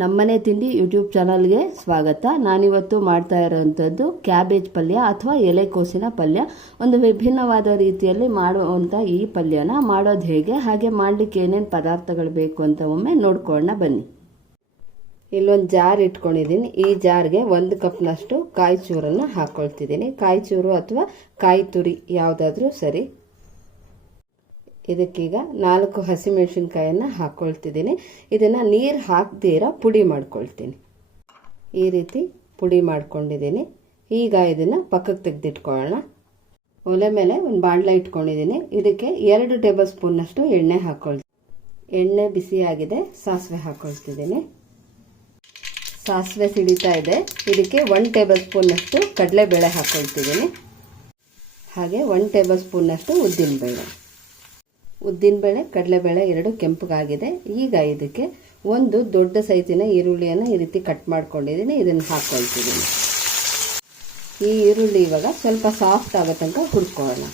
ನಮ್ಮನೆ ತಿಂಡಿ ಯೂಟ್ಯೂಬ್ ಚಾನಲ್ಗೆ ಸ್ವಾಗತ. ನಾನಿವತ್ತು ಮಾಡ್ತಾ ಇರೋವಂಥದ್ದು ಕ್ಯಾಬೇಜ್ ಪಲ್ಯ ಅಥವಾ ಎಲೆಕೋಸಿನ ಪಲ್ಯ. ಒಂದು ವಿಭಿನ್ನವಾದ ರೀತಿಯಲ್ಲಿ ಮಾಡುವಂಥ ಈ ಪಲ್ಯನ. ಮಾಡೋದು ಹೇಗೆ? ಹಾಗೆ ಮಾಡಲಿಕ್ಕೆ ಏನೇನು ಪದಾರ್ಥಗಳು ಬೇಕು ಅಂತ ಒಮ್ಮೆ ನೋಡ್ಕೊಳ್ಳೋಣ. ಬನ್ನಿ. ಇಲ್ಲೊಂದು ಜಾರ್ ಇಟ್ಕೊಂಡಿದ್ದೀನಿ. ಈ ಜಾರ್ಗೆ ಒಂದು ಕಪ್ನಷ್ಟು ಕಾಯಿ ಚೂರನ್ನು ಹಾಕ್ಕೊಳ್ತಿದ್ದೀನಿ ಕಾಯಿ ಚೂರು ಅಥವಾ ಕಾಯಿ ತುರಿ ಯಾವುದಾದ್ರೂ ಸರಿ. ಇದಕ್ಕೀಗ ನಾಲ್ಕು ಹಸಿಮೆಣಸಿನ್ಕಾಯನ್ನು ಹಾಕ್ಕೊಳ್ತಿದ್ದೀನಿ ಇದನ್ನು ನೀರು ಹಾಕ್ದಿರ ಪುಡಿ ಮಾಡ್ಕೊಳ್ತೀನಿ. ಈ ರೀತಿ ಪುಡಿ ಮಾಡ್ಕೊಂಡಿದ್ದೀನಿ. ಈಗ ಇದನ್ನು ಪಕ್ಕಕ್ಕೆ ತೆಗೆದಿಟ್ಕೊಳ್ಳೋಣ. ಒಲೆ ಮೇಲೆ ಒಂದು ಬಾಣಲೆ ಇಟ್ಕೊಂಡಿದ್ದೀನಿ. ಇದಕ್ಕೆ ಎರಡು ಟೇಬಲ್ ಸ್ಪೂನ್ನಷ್ಟು ಎಣ್ಣೆ ಹಾಕ್ಕೊಳ್ತೀನಿ ಎಣ್ಣೆ ಬಿಸಿಯಾಗಿದೆ, ಸಾಸಿವೆ ಹಾಕ್ಕೊಳ್ತಿದ್ದೀನಿ ಸಾಸಿವೆ ಸಿಡಿತಾ ಇದೆ. ಇದಕ್ಕೆ ಒನ್ ಟೇಬಲ್ ಸ್ಪೂನ್ನಷ್ಟು ಕಡಲೆಬೇಳೆ ಹಾಕ್ಕೊಳ್ತಿದ್ದೀನಿ ಹಾಗೆ ಒನ್ ಟೇಬಲ್ ಸ್ಪೂನ್ನಷ್ಟು ಉದ್ದಿನಬೇಳೆ. ಉದ್ದಿನಬೇಳೆ ಕಡಲೆಬೇಳೆ ಎರಡು ಕೆಂಪಗಾಗಿದೆ. ಈಗ ಇದಕ್ಕೆ ಒಂದು ದೊಡ್ಡ ಸೈಜಿನ ಈರುಳ್ಳಿಯನ್ನು ಈ ರೀತಿ ಕಟ್ ಮಾಡ್ಕೊಂಡಿದ್ದೀನಿ. ಇದನ್ನು ಹಾಕ್ಕೊಳ್ತಿದ್ದೀನಿ ಈ ಈರುಳ್ಳಿ ಇವಾಗ ಸ್ವಲ್ಪ ಸಾಫ್ಟ್ ಆಗೋ ತನಕ ಹುರ್ಕೊಳ್ಳೋಣ.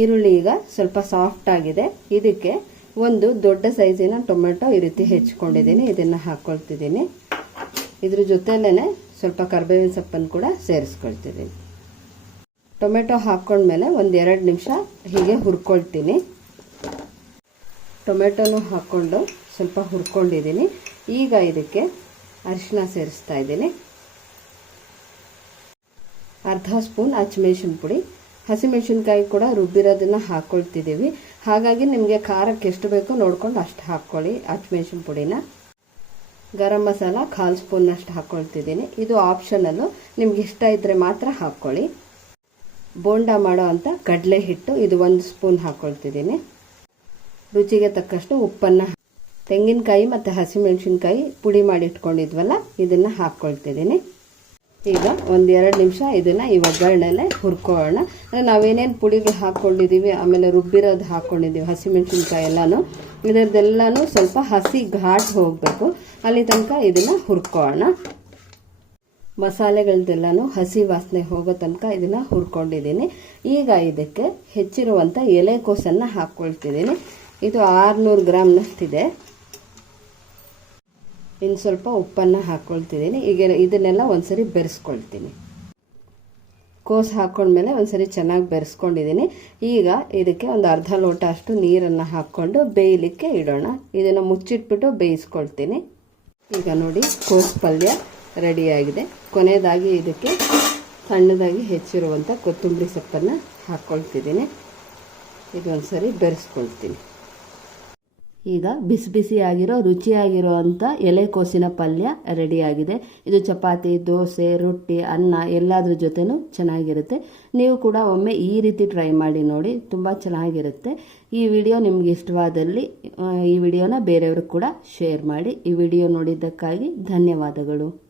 ಈರುಳ್ಳಿ ಈಗ ಸ್ವಲ್ಪ ಸಾಫ್ಟ್ ಆಗಿದೆ. ಇದಕ್ಕೆ ಒಂದು ದೊಡ್ಡ ಸೈಜಿನ ಟೊಮೆಟೊ ಈ ರೀತಿ ಹೆಚ್ಕೊಂಡಿದ್ದೀನಿ. ಇದನ್ನು ಹಾಕ್ಕೊಳ್ತಿದ್ದೀನಿ. ಇದ್ರ ಜೊತೆಲೇ ಸ್ವಲ್ಪ ಕರ್ಬೇವಿನ ಸೊಪ್ಪನ್ನು ಕೂಡ ಸೇರಿಸ್ಕೊಳ್ತಿದ್ದೀನಿ. ಟೊಮೆಟೊ ಹಾಕ್ಕೊಂಡ್ಮೇಲೆ ಒಂದು ಎರಡು ನಿಮಿಷ ಹೀಗೆ ಹುರ್ಕೊಳ್ತೀನಿ. ಟೊಮೆಟೊನು ಹಾಕ್ಕೊಂಡು ಸ್ವಲ್ಪ ಹುರ್ಕೊಂಡಿದ್ದೀನಿ. ಈಗ ಇದಕ್ಕೆ ಅರಿಶಿನ ಸೇರಿಸ್ತಾ ಇದ್ದೀನಿ. ಅರ್ಧ ಸ್ಪೂನ್ ಹಸಿಮೆಣಸಿನ ಪುಡಿ. ಹಸಿಮೆಣ್ಸಿನ್ಕಾಯಿ ಕೂಡ ರುಬ್ಬಿರೋದನ್ನ ಹಾಕ್ಕೊಳ್ತಿದ್ದೀವಿ ಹಾಗಾಗಿ ನಿಮಗೆ ಖಾರಕ್ಕೆ ಎಷ್ಟು ಬೇಕೋ ನೋಡ್ಕೊಂಡು ಅಷ್ಟು ಹಾಕ್ಕೊಳ್ಳಿ ಹಸಿಮೆಣಸಿನ ಪುಡಿನ. ಗರಂ ಮಸಾಲ ಕಾಲು ಸ್ಪೂನ್ನಷ್ಟು ಹಾಕ್ಕೊಳ್ತಿದ್ದೀನಿ ಇದು ಆಪ್ಷನಲ್ಲು ನಿಮ್ಗೆ ಇಷ್ಟ ಇದ್ದರೆ ಮಾತ್ರ ಹಾಕ್ಕೊಳ್ಳಿ. ಬೋಂಡ ಮಾಡೋ ಅಂಥ ಕಡಲೆ ಹಿಟ್ಟು ಇದು ಒಂದು ಸ್ಪೂನ್ ಹಾಕ್ಕೊಳ್ತಿದ್ದೀನಿ ರುಚಿಗೆ ತಕ್ಕಷ್ಟು ಉಪ್ಪನ್ನು ತೆಂಗಿನಕಾಯಿ ಮತ್ತು ಹಸಿಮೆಣಸಿನ್ಕಾಯಿ ಪುಡಿ ಮಾಡಿ ಇಟ್ಕೊಂಡಿದ್ವಲ್ಲ, ಇದನ್ನು ಹಾಕ್ಕೊಳ್ತಿದ್ದೀನಿ. ಈಗ ಒಂದು ಎರಡು ನಿಮಿಷ ಇದನ್ನು ಈ ಒಗ್ಗರಣೆಲೆ ಹುರ್ಕೊಳ್ಳೋಣ. ನಾವೇನೇನು ಪುಡಿಗಳು ಹಾಕ್ಕೊಂಡಿದ್ದೀವಿ ಆಮೇಲೆ ರುಬ್ಬಿರೋದು ಹಾಕ್ಕೊಂಡಿದ್ದೀವಿ ಹಸಿಮೆಣಸಿನ್ಕಾಯಿ ಎಲ್ಲನೂ, ಇದರದ್ದೆಲ್ಲನೂ ಸ್ವಲ್ಪ ಹಸಿ ಘಾಟ್ ಹೋಗಬೇಕು. ಅಲ್ಲಿ ತನಕ ಇದನ್ನು ಹುರ್ಕೊಳ್ಳೋಣ. ಮಸಾಲೆಗಳದ್ದೆಲ್ಲನೂ ಹಸಿ ವಾಸನೆ ಹೋಗೋ ತನಕ ಇದನ್ನು ಹುರ್ಕೊಂಡಿದ್ದೀನಿ. ಈಗ ಇದಕ್ಕೆ ಹೆಚ್ಚಿರುವಂಥ ಎಲೆಕೋಸನ್ನು ಹಾಕ್ಕೊಳ್ತಿದ್ದೀನಿ. ಇದು ಆರುನೂರು ಗ್ರಾಮ್ನಷ್ಟಿದೆ ಇನ್ನು ಸ್ವಲ್ಪ ಉಪ್ಪನ್ನು ಹಾಕ್ಕೊಳ್ತಿದ್ದೀನಿ ಈಗ ಇದನ್ನೆಲ್ಲ ಒಂದ್ಸರಿ ಬೆರೆಸ್ಕೊಳ್ತೀನಿ. ಕೋಸು ಹಾಕ್ಕೊಂಡ್ಮೇಲೆ ಒಂದ್ಸರಿ ಚೆನ್ನಾಗಿ ಬೆರೆಸ್ಕೊಂಡಿದ್ದೀನಿ. ಈಗ ಇದಕ್ಕೆ ಒಂದು ಅರ್ಧ ಲೋಟ ಅಷ್ಟು ನೀರನ್ನು ಹಾಕ್ಕೊಂಡು ಬೇಯಲಿಕ್ಕೆ ಇಡೋಣ. ಇದನ್ನು ಮುಚ್ಚಿಟ್ಬಿಟ್ಟು ಬೇಯಿಸ್ಕೊಳ್ತೀನಿ. ಈಗ ನೋಡಿ ಕೋಸು ಪಲ್ಯ ರೆಡಿಯಾಗಿದೆ. ಕೊನೆಯದಾಗಿ ಇದಕ್ಕೆ ಸಣ್ಣದಾಗಿ ಹೆಚ್ಚಿರುವಂಥ ಕೊತ್ತಂಬರಿ ಸೊಪ್ಪನ್ನು ಹಾಕ್ಕೊಳ್ತಿದ್ದೀನಿ ಇದೊಂದು ಸರಿ ಬೆರೆಸ್ಕೊಳ್ತೀನಿ. ಈಗ ಬಿಸಿ ಬಿಸಿಯಾಗಿರೋ, ರುಚಿಯಾಗಿರೋ ಎಲೆಕೋಸಿನ ಪಲ್ಯ ರೆಡಿಯಾಗಿದೆ. ಇದು ಚಪಾತಿ, ದೋಸೆ, ರೊಟ್ಟಿ, ಅನ್ನ ಎಲ್ಲದ್ರ ಜೊತೆನೂ ಚೆನ್ನಾಗಿರುತ್ತೆ. ನೀವು ಕೂಡ ಒಮ್ಮೆ ಈ ರೀತಿ ಟ್ರೈ ಮಾಡಿ ನೋಡಿ, ತುಂಬ ಚೆನ್ನಾಗಿರುತ್ತೆ. ಈ ವಿಡಿಯೋ ನಿಮ್ಗೆ ಇಷ್ಟವಾದಲ್ಲಿ ಈ ವಿಡಿಯೋನ ಬೇರೆಯವ್ರಿಗೆ ಕೂಡ ಶೇರ್ ಮಾಡಿ, ಈ ವಿಡಿಯೋ ನೋಡಿದ್ದಕ್ಕಾಗಿ ಧನ್ಯವಾದಗಳು.